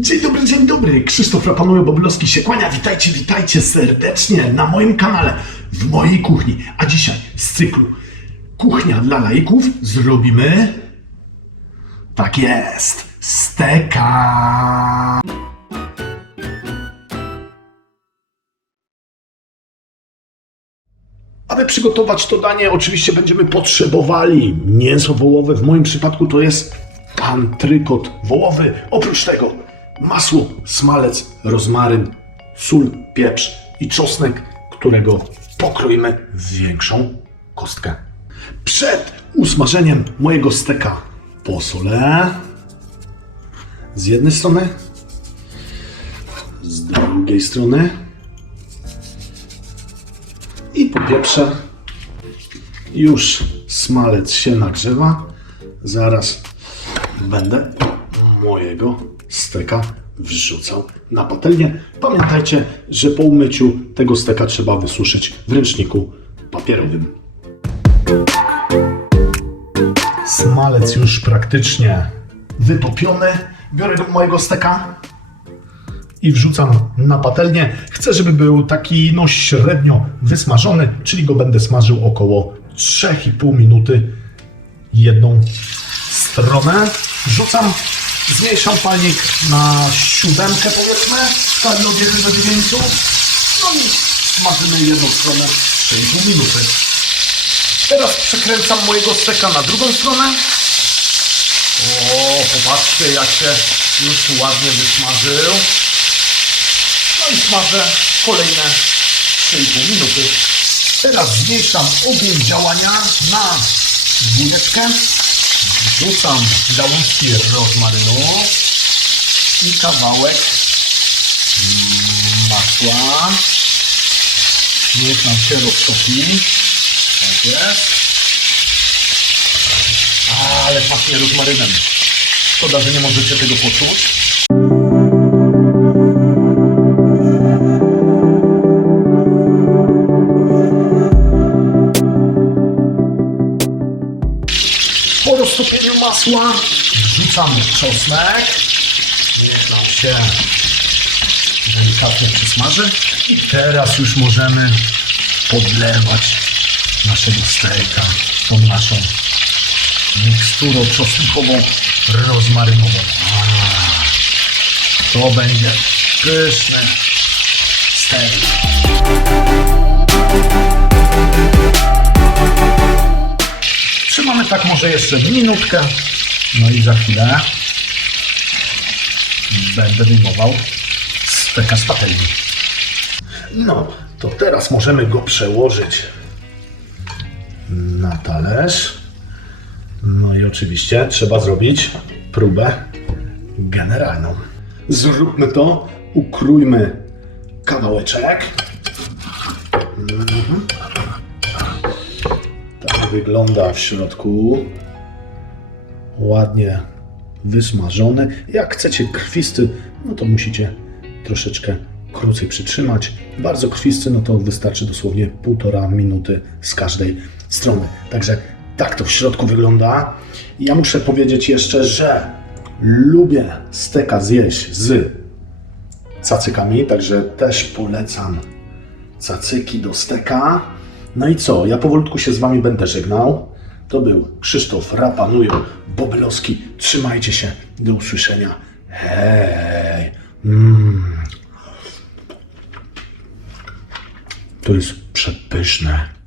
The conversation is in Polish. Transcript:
Dzień dobry, dzień dobry. Krzysztof Rapanuje Boblowski się kłania. Witajcie, witajcie serdecznie na moim kanale, w mojej kuchni. A dzisiaj z cyklu Kuchnia dla laików zrobimy... Tak jest, steka. Aby przygotować to danie, oczywiście będziemy potrzebowali mięso wołowe. W moim przypadku to jest antrykot wołowy. Oprócz tego masło, smalec, rozmaryn, sól, pieprz i czosnek, którego pokroimy w większą kostkę. Przed usmażeniem mojego steka posolę z jednej strony, z drugiej strony. I po pierwsze, już smalec się nagrzewa. Zaraz będę mojego steka wrzucał na patelnię. Pamiętajcie, że po umyciu tego steka trzeba wysuszyć w ręczniku papierowym. Smalec już praktycznie wytopiony. Biorę do mojego steka i wrzucam na patelnię. Chcę, żeby był taki no średnio wysmażony, czyli go będę smażył około 3,5 minuty jedną stronę. Wrzucam, zmniejszam palnik na siódemkę powiedzmy, w skali od 1 do 9. No i smażymy jedną stronę 3,5 minuty. Teraz przekręcam mojego steka na drugą stronę. O, popatrzcie jak się już ładnie wysmażył. No i smażę kolejne 3,5 minuty. Teraz zmniejszam ogień działania na dwójeczkę. Wrzucam gałązki rozmarynu i kawałek masła. Niech nam się roztopi. Tak jest. Ale pachnie rozmarynem. Szkoda, że nie możecie tego poczuć. Roztopieniu masła wrzucam czosnek. Niech nam się delikatnie przysmaży. I teraz już możemy podlewać naszego stejka tą naszą miksturą czosnkową rozmarynową. To będzie pyszny steak. Tak może jeszcze minutkę. No i za chwilę będę wyjmował steka z patelni. No, to teraz możemy go przełożyć na talerz. No i oczywiście trzeba zrobić próbę generalną. Zróbmy to, ukrójmy kawałeczek. Mhm. Wygląda w środku. Ładnie wysmażony. Jak chcecie krwisty, no to musicie troszeczkę krócej przytrzymać. Bardzo krwisty, no to wystarczy dosłownie półtora minuty z każdej strony. Także tak to w środku wygląda. Ja muszę powiedzieć jeszcze, że lubię steka zjeść z cacykami, także też polecam cacyki do steka. No i co? Ja powolutku się z Wami będę żegnał. To był Krzysztof Rapanujo Bobylowski. Trzymajcie się. Do usłyszenia. Hej. Mm. To jest przepyszne.